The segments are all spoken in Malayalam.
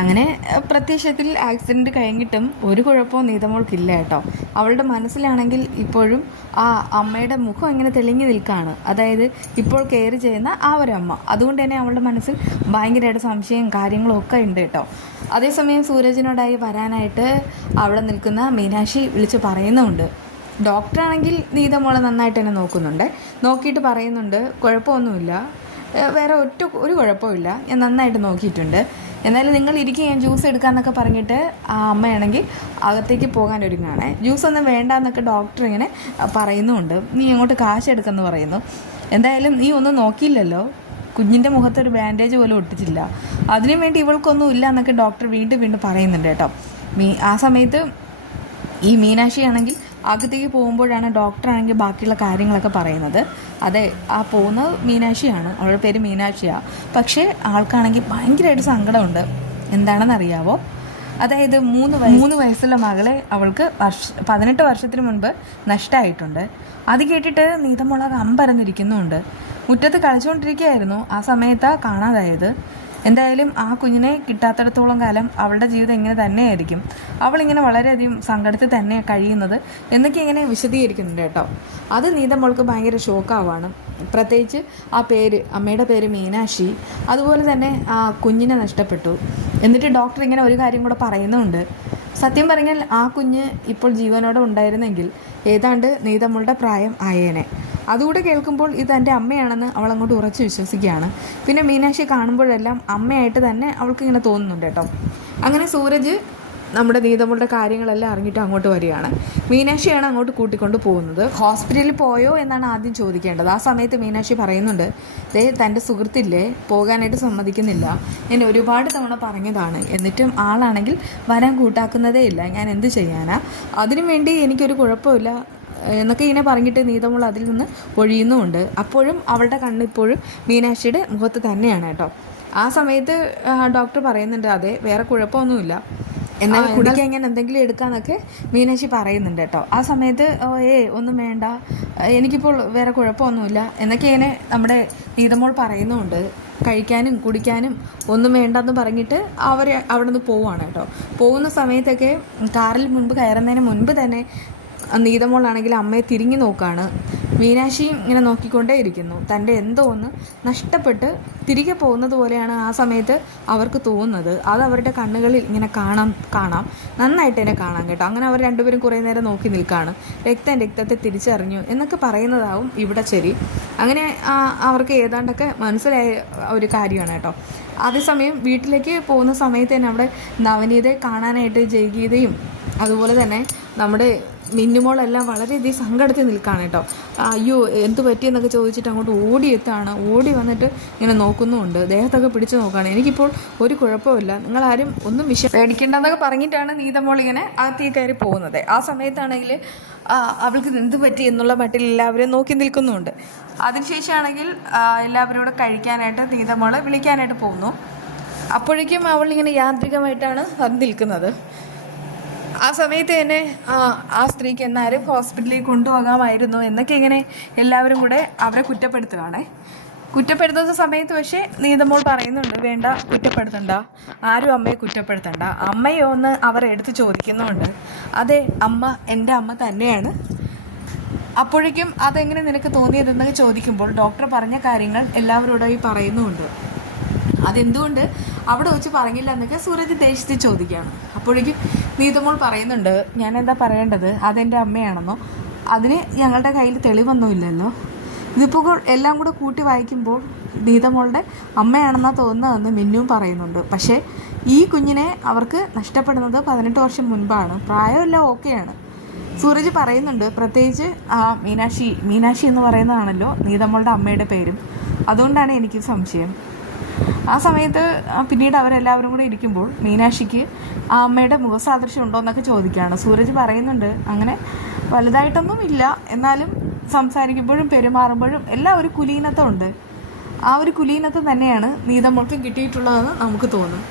അങ്ങനെ പ്രത്യക്ഷത്തിൽ ആക്സിഡൻറ്റ് കഴിഞ്ഞിട്ടും ഒരു കുഴപ്പവും നീതമോൾക്കില്ല കേട്ടോ. അവളുടെ മനസ്സിലാണെങ്കിൽ ഇപ്പോഴും ആ അമ്മയുടെ മുഖം ഇങ്ങനെ തെളിഞ്ഞു നിൽക്കുകയാണ്. അതായത് ഇപ്പോൾ കെയർ ചെയ്യുന്ന ആ ഒരു അമ്മ. അതുകൊണ്ട് തന്നെ അവളുടെ മനസ്സിൽ ഭയങ്കരമായിട്ട് സംശയം കാര്യങ്ങളും ഒക്കെ ഉണ്ട് കേട്ടോ. അതേസമയം സൂരജിനോടായി വരാനായിട്ട് അവിടെ നിൽക്കുന്ന മീനാക്ഷി വിളിച്ച് പറയുന്നുണ്ട്. ഡോക്ടറാണെങ്കിൽ നീതമോളെ നന്നായിട്ട് തന്നെ നോക്കുന്നുണ്ട്. നോക്കിയിട്ട് പറയുന്നുണ്ട് കുഴപ്പമൊന്നുമില്ല, വേറെ ഒരു കുഴപ്പമില്ല, ഞാൻ നന്നായിട്ട് നോക്കിയിട്ടുണ്ട്, എന്നാലും നിങ്ങൾ ഇരിക്കുക, ഞാൻ ജ്യൂസ് എടുക്കാമെന്നൊക്കെ പറഞ്ഞിട്ട് ആ അമ്മയാണെങ്കിൽ അകത്തേക്ക് പോകാനൊരുങ്ങാണ്. ജ്യൂസൊന്നും വേണ്ട എന്നൊക്കെ ഡോക്ടർ ഇങ്ങനെ പറയുന്നുമുണ്ട്. നീ അങ്ങോട്ട് കാശ് എടുക്കുമെന്ന് പറയുന്നു. എന്തായാലും നീ ഒന്നും നോക്കിയില്ലല്ലോ, കുഞ്ഞിൻ്റെ മുഖത്തൊരു ബാൻഡേജ് പോലും ഒട്ടിച്ചില്ല, അതിനു വേണ്ടി ഇവൾക്കൊന്നും ഇല്ല എന്നൊക്കെ ഡോക്ടർ വീണ്ടും പറയുന്നുണ്ട് കേട്ടോ. ആ സമയത്ത് ഈ മീനാക്ഷിയാണെങ്കിൽ അകത്തേക്ക് പോകുമ്പോഴാണ് ഡോക്ടറാണെങ്കിൽ ബാക്കിയുള്ള കാര്യങ്ങളൊക്കെ പറയുന്നത്. അതെ, ആ പോകുന്നത് മീനാക്ഷിയാണ്, അവളുടെ പേര് മീനാക്ഷിയാണ്. പക്ഷേ ആൾക്കാണെങ്കിൽ ഭയങ്കരമായിട്ട് സങ്കടമുണ്ട്. എന്താണെന്നറിയാവോ? അതായത് 3 വയസ്സുള്ള മകളെ അവൾക്ക് 18 വർഷത്തിന് മുൻപ് നഷ്ടമായിട്ടുണ്ട്. അത് കേട്ടിട്ട് നീതമുളക് അമ്പരന്നിരിക്കുന്നുണ്ട്. മുറ്റത്ത് കളിച്ചുകൊണ്ടിരിക്കുകയായിരുന്നു, ആ സമയത്താണ് കാണാതായത്. എന്തായാലും ആ കുഞ്ഞിനെ കിട്ടാത്തിടത്തോളം കാലം അവളുടെ ജീവിതം ഇങ്ങനെ തന്നെയായിരിക്കും, അവളിങ്ങനെ വളരെയധികം സങ്കടത്തിൽ തന്നെ കഴിയുന്നത് എന്നൊക്കെ ഇങ്ങനെ വിശദീകരിക്കുന്നുണ്ട് കേട്ടോ. അത് നീതമോൾക്ക് ഭയങ്കര ഷോക്കാവാണ്. പ്രത്യേകിച്ച് ആ പേര്, അമ്മയുടെ പേര് മീനാക്ഷി, അതുപോലെ തന്നെ ആ കുഞ്ഞിനെ നഷ്ടപ്പെട്ടു. എന്നിട്ട് ഡോക്ടർ ഇങ്ങനെ ഒരു കാര്യം കൂടെ പറയുന്നുണ്ട്. സത്യം പറഞ്ഞാൽ ആ കുഞ്ഞ് ഇപ്പോൾ ജീവനോടെ ഉണ്ടായിരുന്നെങ്കിൽ ഏതാണ്ട് നീതമോളുടെ പ്രായം ആയേനെ. അതുകൂടെ കേൾക്കുമ്പോൾ ഇത് എൻ്റെ അമ്മയാണെന്ന് അവൾ അങ്ങോട്ട് ഉറച്ച് വിശ്വസിക്കുകയാണ്. പിന്നെ മീനാക്ഷി കാണുമ്പോഴെല്ലാം അമ്മയായിട്ട് തന്നെ അവൾക്ക് ഇങ്ങനെ തോന്നുന്നുണ്ട് കേട്ടോ. അങ്ങനെ സൂരജ് നമ്മുടെ നീതമോളുടെ കാര്യങ്ങളെല്ലാം അറിഞ്ഞിട്ട് അങ്ങോട്ട് വരികയാണ്. മീനാക്ഷിയാണ് അങ്ങോട്ട് കൂട്ടിക്കൊണ്ട് പോകുന്നത്. ഹോസ്പിറ്റലിൽ പോയോ എന്നാണ് ആദ്യം ചോദിക്കേണ്ടത്. ആ സമയത്ത് മീനാക്ഷി പറയുന്നുണ്ട്, തൻ്റെ സുഹൃത്തില്ലേ പോകാനായിട്ട് സമ്മതിക്കുന്നില്ല, ഞാൻ ഒരുപാട് തവണ പറഞ്ഞതാണ്, എന്നിട്ടും ആളാണെങ്കിൽ വരാൻ കൂട്ടാക്കുന്നതേ ഇല്ല, ഞാൻ എന്ത് ചെയ്യാനാ, അതിനു വേണ്ടി എനിക്കൊരു കുഴപ്പമില്ല എന്നൊക്കെ ഇങ്ങനെ പറഞ്ഞിട്ട് നീതമോൾ അതിൽ നിന്ന് ഒഴിയുന്നുമുണ്ട്. അപ്പോഴും അവളുടെ കണ്ണിപ്പോഴും മീനാക്ഷിയുടെ മുഖത്ത് തന്നെയാണ് കേട്ടോ. ആ സമയത്ത് ഡോക്ടർ പറയുന്നുണ്ട്, അതെ വേറെ കുഴപ്പമൊന്നുമില്ല, എന്നാൽ കുടിക്കാൻ ഞാൻ എന്തെങ്കിലും എടുക്കാമെന്നൊക്കെ മീനാക്ഷി പറയുന്നുണ്ട് കേട്ടോ. ആ സമയത്ത് ഒന്നും വേണ്ട, എനിക്കിപ്പോൾ വേറെ കുഴപ്പമൊന്നുമില്ല എന്നൊക്കെ ഇങ്ങനെ നമ്മുടെ നീതമോൾ പറയുന്നുമുണ്ട്. കഴിക്കാനും കുടിക്കാനും ഒന്നും വേണ്ടെന്ന് പറഞ്ഞിട്ട് അവർ അവിടെ നിന്ന് പോവുകയാണ് കേട്ടോ. പോകുന്ന സമയത്തൊക്കെ കാറിൽ മുൻപ് കയറുന്നതിന് മുൻപ് തന്നെ നീതമോളാണെങ്കിൽ അമ്മയെ തിരിഞ്ഞു നോക്കുകയാണ്. മീനാക്ഷിയും ഇങ്ങനെ നോക്കിക്കൊണ്ടേ ഇരിക്കുന്നു. തൻ്റെ എന്തോ ഒന്ന് നഷ്ടപ്പെട്ട് തിരികെ പോകുന്നത് പോലെയാണ് ആ സമയത്ത് അവർക്ക് തോന്നുന്നത്. അത് അവരുടെ കണ്ണുകളിൽ ഇങ്ങനെ കാണാം, നന്നായിട്ട് തന്നെ കാണാം കേട്ടോ. അങ്ങനെ അവർ രണ്ടുപേരും കുറേ നേരം നോക്കി നിൽക്കുകയാണ്. രക്തത്തെ തിരിച്ചറിഞ്ഞു എന്നൊക്കെ പറയുന്നതാവും ഇവിടെ ശരി. അങ്ങനെ അവർക്ക് ഏതാണ്ടൊക്കെ മനസ്സിലായ ഒരു കാര്യമാണ് കേട്ടോ. അതേസമയം വീട്ടിലേക്ക് പോകുന്ന സമയത്ത് തന്നെ അവിടെ നവനീതയെ കാണാനായിട്ട് ജയഗീതയും അതുപോലെ തന്നെ നമ്മുടെ മിന്നുമോളെല്ലാം വളരെയധികം സങ്കടത്തിൽ നിൽക്കുകയാണ് കേട്ടോ. അയ്യോ എന്ത് പറ്റിയെന്നൊക്കെ ചോദിച്ചിട്ട് അങ്ങോട്ട് ഓടി വന്നിട്ട് ഇങ്ങനെ നോക്കുന്നുമുണ്ട്. ദേഹത്തൊക്കെ പിടിച്ച് നോക്കുകയാണ്. എനിക്കിപ്പോൾ ഒരു കുഴപ്പമില്ല, നിങ്ങളാരും ഒന്നും പേടിക്കേണ്ടെന്നൊക്കെ പറഞ്ഞിട്ടാണ് നീതമോൾ ഇങ്ങനെ അകത്തേക്ക് കയറി പോകുന്നത്. ആ സമയത്താണെങ്കിൽ അവൾക്ക് എന്ത് പറ്റി എന്നുള്ള മട്ടിൽ എല്ലാവരും നോക്കി നിൽക്കുന്നുമുണ്ട്. അതിനുശേഷമാണെങ്കിൽ എല്ലാവരും കൂടെ കഴിക്കാനായിട്ട് നീതമോളെ വിളിക്കാനായിട്ട് പോകുന്നു. അപ്പോഴേക്കും അവൾ ഇങ്ങനെ യാന്ത്രികമായിട്ടാണ് വന്ന് നിൽക്കുന്നത്. ആ സമയത്ത് തന്നെ ആ സ്ത്രീക്ക് എന്നാലും ഹോസ്പിറ്റലിൽ കൊണ്ടുപോകാമായിരുന്നു എന്നൊക്കെ ഇങ്ങനെ എല്ലാവരും കൂടെ അവരെ കുറ്റപ്പെടുത്തുന്ന സമയത്ത് പക്ഷേ നീതമോൾ പറയുന്നുണ്ട്, വേണ്ട കുറ്റപ്പെടുത്തണ്ട, ആരും അമ്മയെ കുറ്റപ്പെടുത്തണ്ട, അമ്മയെ ഒന്ന് അവർ എടുത്ത് ചോദിക്കുന്നുണ്ട്. അതെ അമ്മ എൻ്റെ അമ്മ തന്നെയാണ്. അപ്പോഴേക്കും അതെങ്ങനെ നിനക്ക് തോന്നിയതെന്നൊക്കെ ചോദിക്കുമ്പോൾ ഡോക്ടർ പറഞ്ഞ കാര്യങ്ങൾ എല്ലാവരോടായി പറയുന്നുമുണ്ട്. അതെന്തുകൊണ്ട് അവിടെ വെച്ച് പറഞ്ഞില്ല എന്നൊക്കെ സൂരജ് ദേഷ്യത്തിൽ ചോദിക്കുകയാണ്. അപ്പോഴേക്കും നീതമോൾ പറയുന്നുണ്ട്, ഞാൻ എന്താ പറയേണ്ടത്, അതെൻ്റെ അമ്മയാണെന്നോ, അതിന് ഞങ്ങളുടെ കയ്യിൽ തെളിവൊന്നുമില്ലല്ലോ. ഇതിപ്പോൾ എല്ലാം കൂടെ കൂട്ടി വായിക്കുമ്പോൾ നീതമോളുടെ അമ്മയാണെന്നാണ് തോന്നുന്നതെന്ന് മിന്നും പറയുന്നുണ്ട്. പക്ഷേ ഈ കുഞ്ഞിനെ അവർക്ക് നഷ്ടപ്പെടുന്നത് 18 വർഷം മുൻപാണ്, പ്രായമെല്ലാം ഓക്കെയാണ്. സൂരജ് പറയുന്നുണ്ട്, പ്രത്യേകിച്ച് മീനാക്ഷി എന്ന് പറയുന്നതാണല്ലോ നീതമോളുടെ അമ്മയുടെ പേരും, അതുകൊണ്ടാണ് എനിക്ക് സംശയം. ആ സമയത്ത് പിന്നീട് അവരെല്ലാവരും കൂടെ ഇരിക്കുമ്പോൾ മീനാക്ഷിക്ക് ആ അമ്മയുടെ മുഖസാദൃശ്യം ഉണ്ടോ എന്നൊക്കെ ചോദിക്കുകയാണ്. സൂരജ് പറയുന്നുണ്ട്, അങ്ങനെ വലുതായിട്ടൊന്നും ഇല്ല, എന്നാലും സംസാരിക്കുമ്പോഴും പെരുമാറുമ്പോഴും എല്ലാം ഒരു കുലീനത്വമുണ്ട്. ആ ഒരു കുലീനത്വം തന്നെയാണ് നീതമോൾക്കും കിട്ടിയിട്ടുള്ളതെന്ന് നമുക്ക് തോന്നും.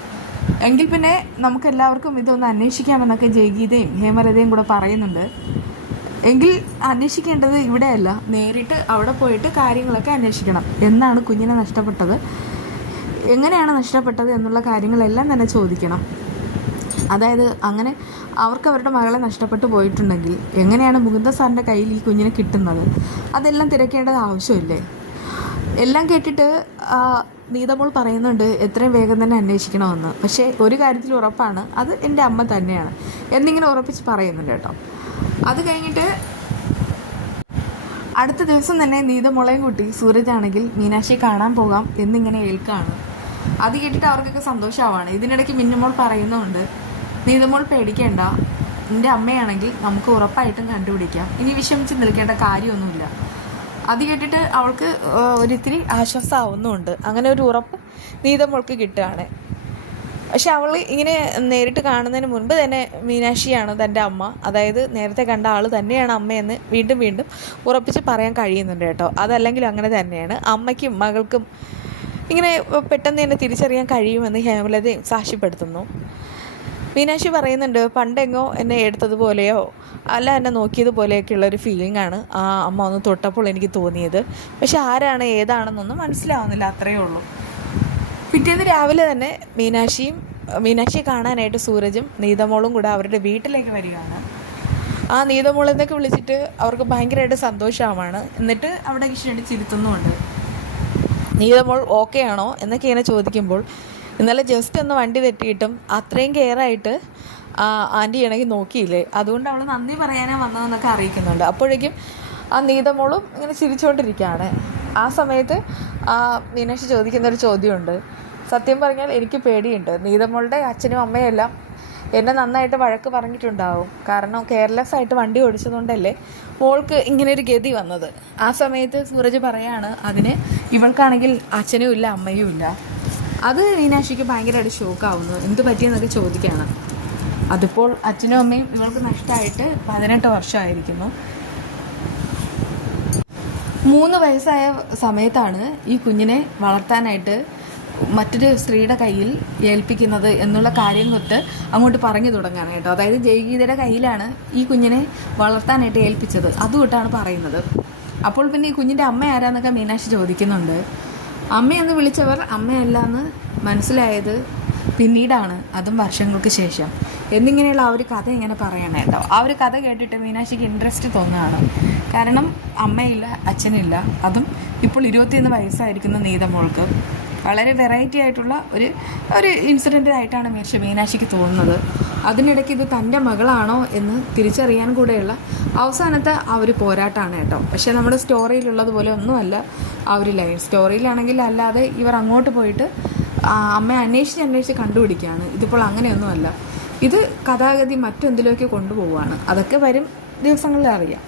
എങ്കിൽ പിന്നെ നമുക്കെല്ലാവർക്കും ഇതൊന്ന് അന്വേഷിക്കാമെന്നൊക്കെ ജയഗീതയും ഹേമലതയും കൂടെ പറയുന്നുണ്ട്. എങ്കിൽ അന്വേഷിക്കേണ്ടത് ഇവിടെയല്ല, നേരിട്ട് അവിടെ പോയിട്ട് കാര്യങ്ങളൊക്കെ അന്വേഷിക്കണം. എന്നാണ് കുഞ്ഞിനെ നഷ്ടപ്പെട്ടത്, എങ്ങനെയാണ് നഷ്ടപ്പെട്ടത് എന്നുള്ള കാര്യങ്ങളെല്ലാം തന്നെ ചോദിക്കണം. അതായത് അങ്ങനെ അവർക്ക് അവരുടെ മകളെ നഷ്ടപ്പെട്ടു പോയിട്ടുണ്ടെങ്കിൽ എങ്ങനെയാണ് മുകുന്ദ സാറിൻ്റെ കയ്യിൽ ഈ കുഞ്ഞിനെ കിട്ടുന്നത്, അതെല്ലാം തിരക്കേണ്ടത് ആവശ്യമില്ലേ? എല്ലാം കേട്ടിട്ട് നീതമോൾ പറയുന്നുണ്ട് എത്രയും വേഗം തന്നെ അന്വേഷിക്കണമെന്ന്. പക്ഷേ ഒരു കാര്യത്തിൽ ഉറപ്പാണ്, അത് എൻ്റെ അമ്മ തന്നെയാണ് എന്നിങ്ങനെ ഉറപ്പിച്ച് പറയുന്നുണ്ട് കേട്ടോ. അത് കഴിഞ്ഞിട്ട് അടുത്ത ദിവസം തന്നെ നീതമോളെയും കൂട്ടി സൂരജാണെങ്കിൽ മീനാക്ഷിയെ കാണാൻ പോകാം എന്നിങ്ങനെ ഏൽക്കാണ്. അത് കേട്ടിട്ട് അവർക്കൊക്കെ സന്തോഷമാവാണ്. ഇതിനിടയ്ക്ക് മിന്നുമോൾ പറയുന്നുണ്ട്, നീതമോൾ പേടിക്കേണ്ട, എൻ്റെ അമ്മയാണെങ്കിൽ നമുക്ക് ഉറപ്പായിട്ടും കണ്ടുപിടിക്കാം, ഇനി വിഷമിച്ച് നിൽക്കേണ്ട കാര്യമൊന്നുമില്ല. അത് കേട്ടിട്ട് അവൾക്ക് ഒരിത്തിരി ആശ്വാസമാവുന്നുമുണ്ട്. അങ്ങനെ ഒരു ഉറപ്പ് നീതമോൾക്ക് കിട്ടുകയാണ്. പക്ഷെ അവൾ ഇങ്ങനെ നേരിട്ട് കാണുന്നതിന് മുൻപ് തന്നെ മീനാക്ഷിയാണ് തൻ്റെ അമ്മ, അതായത് നേരത്തെ കണ്ട ആൾ തന്നെയാണ് അമ്മയെന്ന് വീണ്ടും വീണ്ടും ഉറപ്പിച്ച് പറയാൻ കഴിയുന്നുണ്ട് കേട്ടോ. അതല്ലെങ്കിലും അങ്ങനെ തന്നെയാണ്. അമ്മയ്ക്കും മകൾക്കും ഇങ്ങനെ പെട്ടെന്ന് തന്നെ തിരിച്ചറിയാൻ കഴിയുമെന്ന് ഹേമലതയും സാക്ഷ്യപ്പെടുത്തുന്നു. മീനാക്ഷി പറയുന്നുണ്ട്, പണ്ടെങ്ങോ എന്നെ എടുത്തതുപോലെയോ അല്ല എന്നെ നോക്കിയതുപോലെയൊക്കെയുള്ളൊരു ഫീലിംഗാണ് ആ അമ്മ ഒന്ന് തൊട്ടപ്പോൾ എനിക്ക് തോന്നിയത്. പക്ഷെ ആരാണ് ഏതാണെന്നൊന്നും മനസ്സിലാവുന്നില്ല, അത്രയേ ഉള്ളൂ. പിറ്റേന്ന് രാവിലെ തന്നെ മീനാക്ഷിയെ കാണാനായിട്ട് സൂരജും നീതമോളും കൂടെ അവരുടെ വീട്ടിലേക്ക് വരികയാണ്. ആ നീതമോളെന്നൊക്കെ വിളിച്ചിട്ട് അവർക്ക് ഭയങ്കരമായിട്ട് സന്തോഷമാണ്. എന്നിട്ട് അവിടെ ക്ഷണിച്ചിരുത്തുന്നുമുണ്ട്. നീതമോൾ ഓക്കെ ആണോ എന്നൊക്കെ ഇങ്ങനെ ചോദിക്കുമ്പോൾ, ഇന്നലെ ജസ്റ്റ് ഒന്ന് വണ്ടി തെറ്റിയിട്ടും അത്രയും കെയറായിട്ട് ആൻറ്റി ആണെങ്കിൽ നോക്കിയില്ലേ, അതുകൊണ്ട് അവൾ നന്ദി പറയാനാണ് വന്നതെന്നൊക്കെ അറിയിക്കുന്നുണ്ട്. അപ്പോഴേക്കും ആ നീതമോളും ഇങ്ങനെ ചിരിച്ചുകൊണ്ടിരിക്കുകയാണ്. ആ സമയത്ത് മീനാക്ഷി ചോദിക്കുന്നൊരു ചോദ്യമുണ്ട്. സത്യം പറഞ്ഞാൽ എനിക്ക് പേടിയുണ്ട്, നീതമോളുടെ അച്ഛനും അമ്മയെല്ലാം എന്നെ നന്നായിട്ട് വഴക്ക് പറഞ്ഞിട്ടുണ്ടാവും. കാരണം കെയർലെസ് ആയിട്ട് വണ്ടി ഓടിച്ചതുകൊണ്ടല്ലേ മോൾക്ക് ഇങ്ങനൊരു ഗതി വന്നത്. ആ സമയത്ത് സൂരജ് പറയാണ്, അതിന് ഇവൾക്കാണെങ്കിൽ അച്ഛനും ഇല്ല അമ്മയും ഇല്ല. അത് മീനാക്ഷിക്ക് ഭയങ്കരമായിട്ട് ഷോക്കാവുന്നു. എന്ത് പറ്റിയെന്നൊക്കെ ചോദിക്കുകയാണ്. അതിപ്പോൾ അച്ഛനും അമ്മയും ഇവൾക്ക് നഷ്ടമായിട്ട് 18 വർഷമായിരിക്കുന്നു. 3 വയസ്സായ സമയത്താണ് ഈ കുഞ്ഞിനെ വളർത്താനായിട്ട് മറ്റൊരു സ്ത്രീയുടെ കയ്യിൽ ഏൽപ്പിക്കുന്നത് എന്നുള്ള കാര്യം തൊട്ട് അങ്ങോട്ട് പറഞ്ഞു തുടങ്ങാണ് കേട്ടോ. അതായത് ജയഗീതയുടെ കയ്യിലാണ് ഈ കുഞ്ഞിനെ വളർത്താനായിട്ട് ഏൽപ്പിച്ചത്, അതുകൊണ്ടാണ് പറയുന്നത്. അപ്പോൾ പിന്നെ ഈ കുഞ്ഞിൻ്റെ അമ്മ ആരാന്നൊക്കെ മീനാക്ഷി ചോദിക്കുന്നുണ്ട്. അമ്മയെന്ന് വിളിച്ചവർ അമ്മയല്ല എന്ന് മനസ്സിലായത് പിന്നീടാണ്, അതും വർഷങ്ങൾക്ക് ശേഷം എന്നിങ്ങനെയുള്ള ആ ഒരു കഥ ഇങ്ങനെ പറയണം കേട്ടോ. ആ ഒരു കഥ കേട്ടിട്ട് മീനാക്ഷിക്ക് ഇൻട്രസ്റ്റ് തോന്നുകയാണ്. കാരണം അമ്മയില്ല അച്ഛനില്ല, അതും ഇപ്പോൾ 21 വയസ്സായിരിക്കുന്ന നീതമോൾക്ക്. വളരെ വെറൈറ്റി ആയിട്ടുള്ള ഒരു ഇൻസിഡൻ്റ് ആയിട്ടാണ് മീനാക്ഷിക്ക് തോന്നുന്നത്. അതിനിടയ്ക്ക് ഇത് തൻ്റെ മകളാണോ എന്ന് തിരിച്ചറിയാൻ കൂടെയുള്ള അവസാനത്തെ ആ ഒരു പോരാട്ടമാണ് കേട്ടോ. പക്ഷേ നമ്മുടെ സ്റ്റോറിയിലുള്ളതുപോലെ ഒന്നുമല്ല ആ ഒരു ലൈൻ. സ്റ്റോറിയിലാണെങ്കിൽ അല്ലാതെ ഇവർ അങ്ങോട്ട് പോയിട്ട് അമ്മയെ അന്വേഷിച്ച് കണ്ടുപിടിക്കുകയാണ്. ഇതിപ്പോൾ അങ്ങനെയൊന്നുമല്ല. ഇത് കഥാഗതി മറ്റെന്തിലേക്ക് കൊണ്ടുപോവുകയാണ്. അതൊക്കെ വരും ദിവസങ്ങളിൽ അറിയാം.